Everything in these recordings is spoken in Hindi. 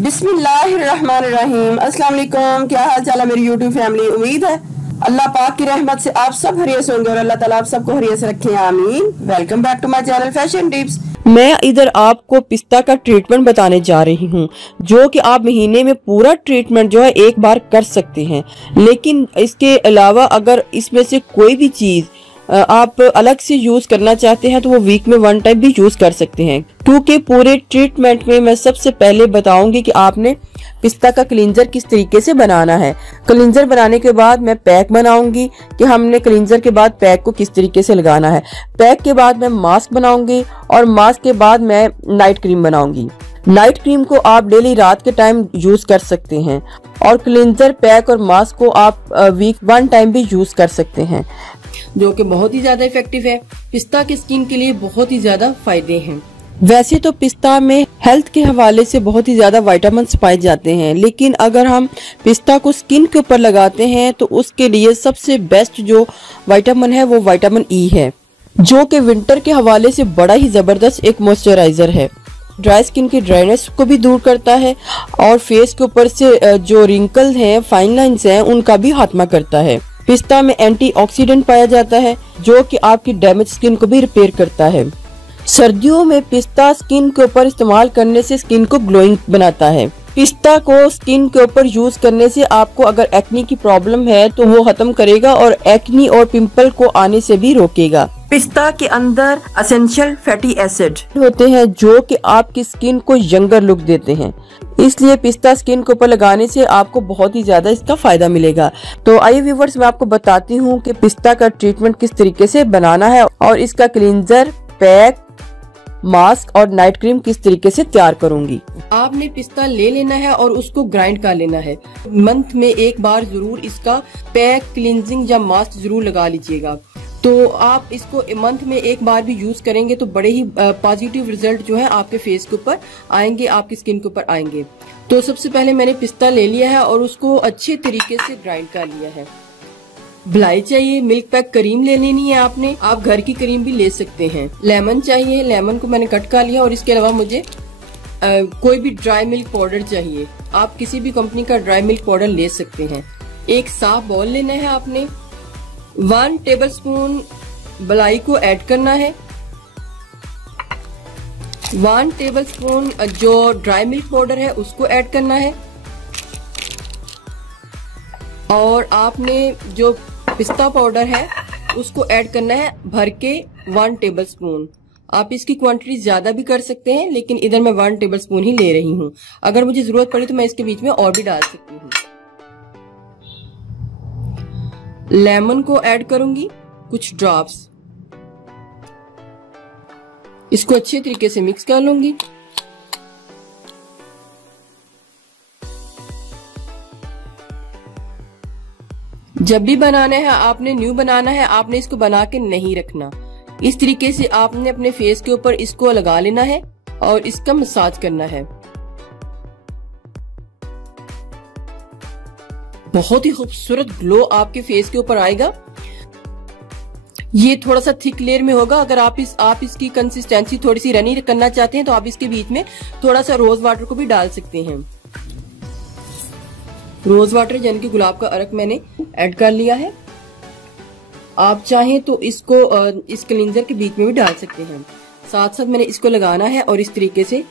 बिस्मिल्लाहिर्रहमानिर्रहीम। अस्सलाम वालेकुम। क्या हाल चाल है मेरी यूट्यूब फैमिली। उम्मीद है अल्लाह पाक की रहमत से आप सब हरियत से होंगे और अल्लाह ताला आप सबको हरियत से रखे, आमीन। Welcome back to my channel fashion tips. मैं इधर आपको पिस्ता का ट्रीटमेंट बताने जा रही हूँ, जो कि आप महीने में पूरा ट्रीटमेंट जो है एक बार कर सकते हैं। लेकिन इसके अलावा अगर इसमें से कोई भी चीज आप अलग से यूज करना चाहते हैं तो वो वीक में 1 टाइम भी यूज कर सकते हैं। क्योंकि पूरे ट्रीटमेंट में मैं सबसे पहले बताऊंगी कि आपने पिस्ता का क्लींजर किस तरीके से बनाना है। क्लींजर बनाने के बाद मैं पैक बनाऊंगी कि हमने क्लींजर के बाद पैक को किस तरीके से लगाना है। पैक के बाद मैं मास्क बनाऊंगी और मास्क के बाद मैं नाइट क्रीम बनाऊंगी। नाइट क्रीम को आप डेली रात के टाइम यूज कर सकते हैं और क्लींजर, पैक और मास्क को आप वीक 1 टाइम भी यूज कर सकते हैं, जो कि बहुत ही ज्यादा इफेक्टिव है। पिस्ता की स्किन के लिए बहुत ही ज्यादा फायदे हैं। वैसे तो पिस्ता में हेल्थ के हवाले से बहुत ही ज्यादा विटामिन्स पाए जाते हैं, लेकिन अगर हम पिस्ता को स्किन के ऊपर लगाते हैं तो उसके लिए सबसे बेस्ट जो विटामिन है वो विटामिन ई है, जो कि विंटर के हवाले से बड़ा ही जबरदस्त एक मॉइस्चराइजर है। ड्राई स्किन की ड्राइनेस को भी दूर करता है और फेस के ऊपर से जो रिंकल हैं, फाइन लाइंस हैं, उनका भी खात्मा करता है। पिस्ता में एंटीऑक्सीडेंट पाया जाता है जो कि आपकी डैमेज स्किन को भी रिपेयर करता है। सर्दियों में पिस्ता स्किन के ऊपर इस्तेमाल करने से स्किन को ग्लोइंग बनाता है। पिस्ता को स्किन के ऊपर यूज करने से आपको अगर एक्नी की प्रॉब्लम है तो वो खत्म करेगा और एक्नी और पिंपल को आने से भी रोकेगा। पिस्ता के अंदर एसेंशियल फैटी एसिड होते हैं जो कि आपकी स्किन को यंगर लुक देते हैं, इसलिए पिस्ता स्किन के ऊपर लगाने से आपको बहुत ही ज्यादा इसका फायदा मिलेगा। तो आइए व्यूअर्स, मैं आपको बताती हूँ कि पिस्ता का ट्रीटमेंट किस तरीके से बनाना है और इसका क्लींजर, पैक, मास्क और नाइट क्रीम किस तरीके से तैयार करूंगी। आपने पिस्ता ले लेना है और उसको ग्राइंड कर लेना है। मंथ में एक बार जरूर इसका पैक, क्लींजिंग या मास्क जरूर लगा लीजिएगा। तो आप इसको मंथ में एक बार भी यूज करेंगे तो बड़े ही पॉजिटिव रिजल्ट जो है आपके फेस के ऊपर आएंगे, आपकी स्किन के ऊपर आएंगे। तो सबसे पहले मैंने पिस्ता ले लिया है और उसको अच्छे तरीके से ग्राइंड कर लिया है। भलाई चाहिए, मिल्क पैक क्रीम ले लेनी है आपने, आप घर की क्रीम भी ले सकते हैं। लेमन चाहिए, लेमन को मैंने कट कर लिया और इसके अलावा मुझे कोई भी ड्राई मिल्क पाउडर चाहिए, आप किसी भी कंपनी का ड्राई मिल्क पाउडर ले सकते हैं। एक साफ बाउल लेना है आपने, 1 टेबलस्पून मलाई को ऐड करना है, 1 टेबलस्पून जो ड्राई मिल्क पाउडर है उसको ऐड करना है और आपने जो पिस्ता पाउडर है उसको ऐड करना है भर के 1 टेबलस्पून। आप इसकी क्वांटिटी ज्यादा भी कर सकते हैं, लेकिन इधर मैं 1 टेबलस्पून ही ले रही हूँ। अगर मुझे जरूरत पड़ी तो मैं इसके बीच में और भी डाल सकती हूँ। लेमन को ऐड करूंगी कुछ ड्रॉप्स, इसको अच्छे तरीके से मिक्स कर लूंगी। जब भी बनाना है आपने, न्यू बनाना है आपने, इसको बना के नहीं रखना। इस तरीके से आपने अपने फेस के ऊपर इसको लगा लेना है और इसका मसाज करना है। बहुत ही खूबसूरत ग्लो आपके फेस के ऊपर आएगा। ये थोड़ा सा थिक लेयर में होगा। अगर आप इसकी कंसिस्टेंसी थोड़ी सी रनी करना चाहते हैं तो आप इसके बीच में थोड़ा सा रोज वाटर को भी डाल सकते हैं। रोज वाटर यानी कि गुलाब का अर्क मैंने ऐड कर लिया है। आप चाहें तो इसको इस क्लींजर के बीच में भी डाल सकते हैं। साथ साथ मैंने इसको लगाना है और इस तरीके से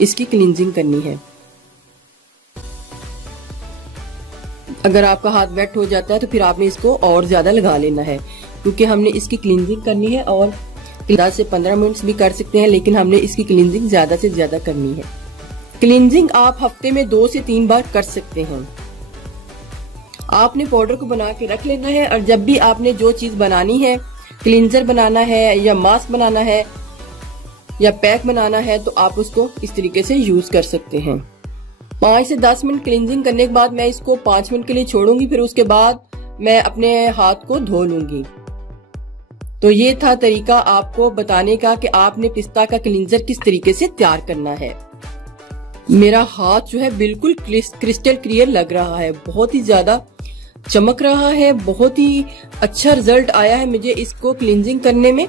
इसकी क्लींजिंग करनी है। अगर आपका हाथ वेट हो जाता है तो फिर आपने इसको और ज्यादा लगा लेना है, क्योंकि हमने इसकी क्लींजिंग करनी है और 10 से 15 मिनट्स भी कर सकते हैं, लेकिन हमने इसकी क्लींजिंग ज्यादा से ज्यादा करनी है। क्लींजिंग आप हफ्ते में 2 से 3 बार कर सकते हैं। आपने पाउडर को बना के रख लेना है और जब भी आपने जो चीज बनानी है, क्लींजर बनाना है या मास्क बनाना है या पैक बनाना है, तो आप उसको इस तरीके से यूज कर सकते हैं। 5 से 10 मिनट क्लींजिंग करने के बाद मैं इसको 5 मिनट के लिए छोड़ूंगी, फिर उसके बाद मैं अपने हाथ को धो लूंगी। तो ये था तरीका आपको बताने का कि आपने पिस्ता का क्लींजर किस तरीके से तैयार करना है। मेरा हाथ जो है बिल्कुल क्रिस्टल क्लियर लग रहा है, बहुत ही ज्यादा चमक रहा है, बहुत ही अच्छा रिजल्ट आया है मुझे इसको क्लींजिंग करने में।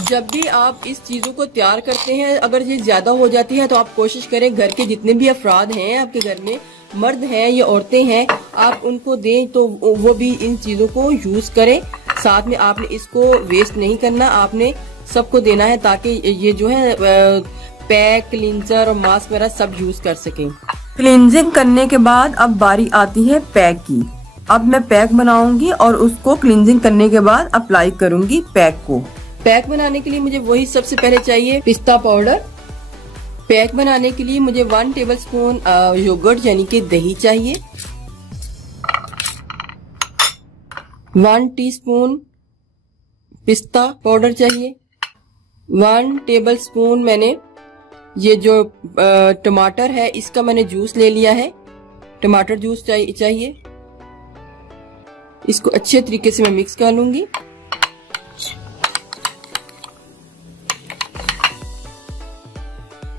जब भी आप इस चीजों को तैयार करते हैं, अगर ये ज्यादा हो जाती है तो आप कोशिश करें घर के जितने भी अफराद हैं आपके घर में, मर्द हैं या औरतें हैं, आप उनको दें तो वो भी इन चीजों को यूज करें। साथ में आपने इसको वेस्ट नहीं करना, आपने सबको देना है ताकि ये जो है पैक, क्लींजर और मास्क वगैरह सब यूज कर सकें। क्लींजिंग करने के बाद अब बारी आती है पैक की। अब मैं पैक बनाऊंगी और उसको क्लींजिंग करने के बाद अप्लाई करूंगी पैक को। पैक बनाने के लिए मुझे वही सबसे पहले चाहिए पिस्ता पाउडर। पैक बनाने के लिए मुझे 1 टेबलस्पून योगर्ट यानी कि दही चाहिए, 1 टीस्पून पिस्ता पाउडर चाहिए, 1 टेबलस्पून मैंने ये जो टमाटर है इसका मैंने जूस ले लिया है, टमाटर जूस चाहिए। इसको अच्छे तरीके से मैं मिक्स कर लूंगी।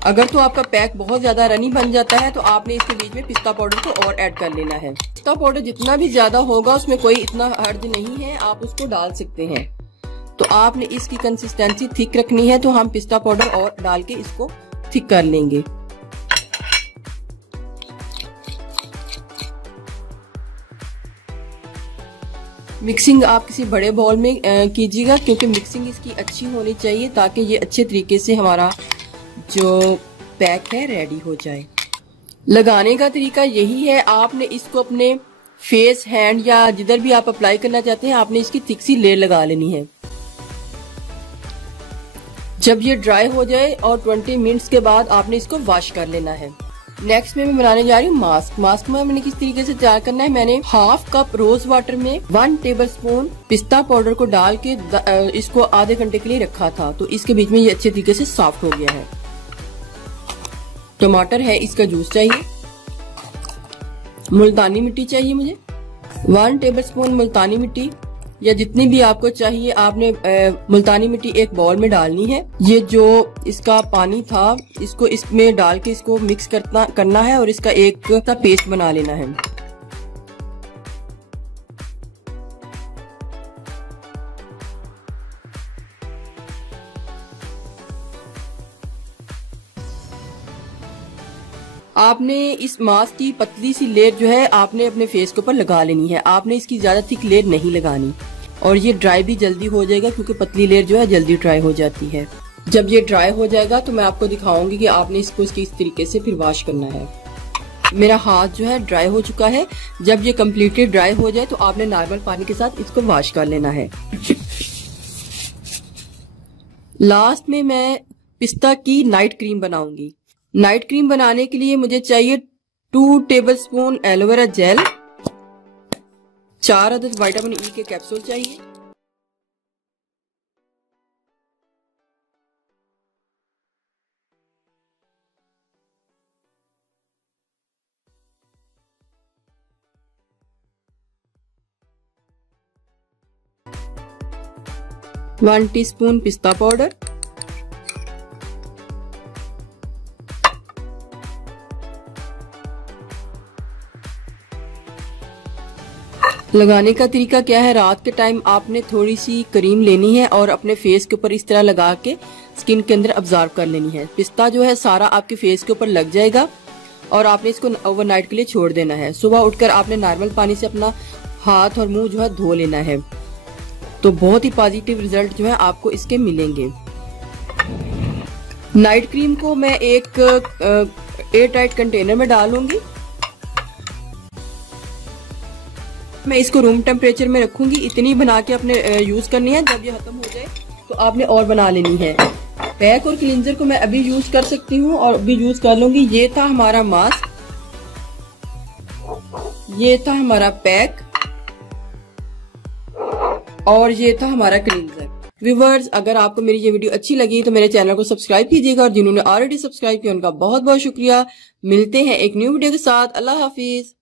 अगर तो आपका पैक बहुत ज्यादा रनी बन जाता है तो आपने इसके बीच में पिस्ता पाउडर को और ऐड कर लेना है। पिस्ता पाउडर जितना भी ज्यादा होगा उसमें कोई इतना हर्ज नहीं है, आप उसको डाल सकते हैं। तो आपने इसकी कंसिस्टेंसी थिक रखनी है तो हम पिस्ता पाउडर और डाल के इसको थिक कर लेंगे। मिक्सिंग आप किसी बड़े बाउल में कीजिएगा क्योंकि मिक्सिंग इसकी अच्छी होनी चाहिए ताकि ये अच्छे तरीके से हमारा जो पैक है रेडी हो जाए। लगाने का तरीका यही है, आपने इसको अपने फेस, हैंड या जिधर भी आप अप्लाई करना चाहते हैं आपने इसकी थिक सी लेयर लगा लेनी है। जब ये ड्राई हो जाए और 20 मिनट्स के बाद आपने इसको वॉश कर लेना है। नेक्स्ट में मैं बनाने जा रही हूँ मास्क। मास्क में मैंने किस तरीके से तैयार करना है, मैंने 1/2 कप रोज वाटर में 1 टेबलस्पून पिस्ता पाउडर को डाल के इसको आधे घंटे के लिए रखा था, तो इसके बीच में ये अच्छे तरीके से सॉफ्ट हो गया है। टमाटर है इसका जूस चाहिए, मुल्तानी मिट्टी चाहिए मुझे 1 टेबलस्पून मुल्तानी मिट्टी या जितनी भी आपको चाहिए आपने मुल्तानी मिट्टी एक बाउल में डालनी है। ये जो इसका पानी था इसको इसमें डाल के इसको मिक्स करना है और इसका एक पेस्ट बना लेना है। आपने इस मास्क की पतली सी लेयर जो है आपने अपने फेस के ऊपर लगा लेनी है, आपने इसकी ज्यादा थिक लेयर नहीं लगानी और ये ड्राई भी जल्दी हो जाएगा क्योंकि पतली लेयर जो है जल्दी ड्राई हो जाती है। जब ये ड्राई हो जाएगा तो मैं आपको दिखाऊंगी कि आपने इसको इस तरीके से फिर वॉश करना है। मेरा हाथ जो है ड्राई हो चुका है। जब ये कम्प्लीटली ड्राई हो जाए तो आपने नॉर्मल पानी के साथ इसको वॉश कर लेना है। लास्ट में मैं पिस्ता की नाइट क्रीम बनाऊंगी। नाइट क्रीम बनाने के लिए मुझे चाहिए 2 टेबलस्पून एलोवेरा जेल, 4 अदद विटामिन ई के कैप्सूल चाहिए, वन टीस्पून पिस्ता पाउडर, लगाने का तरीका क्या है, रात के टाइम आपने थोड़ी सी क्रीम लेनी है और अपने फेस के ऊपर इस तरह लगा के स्किन के अंदर अब्जॉर्ब कर लेनी है। पिस्ता जो है सारा आपके फेस के ऊपर लग जाएगा और आपने इसको ओवरनाइट के लिए छोड़ देना है। सुबह उठकर आपने नॉर्मल पानी से अपना हाथ और मुंह जो है धो लेना है, तो बहुत ही पॉजिटिव रिजल्ट जो है आपको इसके मिलेंगे। नाइट क्रीम को मैं एक एयर टाइट कंटेनर में डालूंगी। मैं इसको रूम टेम्परेचर में रखूंगी। इतनी बना के अपने यूज करनी है। जब ये खत्म हो जाए तो आपने और बना लेनी है। पैक और क्लींजर को मैं अभी यूज कर सकती हूँ और अभी यूज कर लूंगी। ये था हमारा मास्क, ये था हमारा पैक और ये था हमारा क्लींजर। व्यूअर्स, अगर आपको मेरी ये वीडियो अच्छी लगी तो मेरे चैनल को सब्सक्राइब कीजिएगा और जिन्होंने ऑलरेडी सब्सक्राइब किया उनका बहुत बहुत शुक्रिया। मिलते हैं एक न्यू वीडियो के साथ। अल्लाह हाफिज।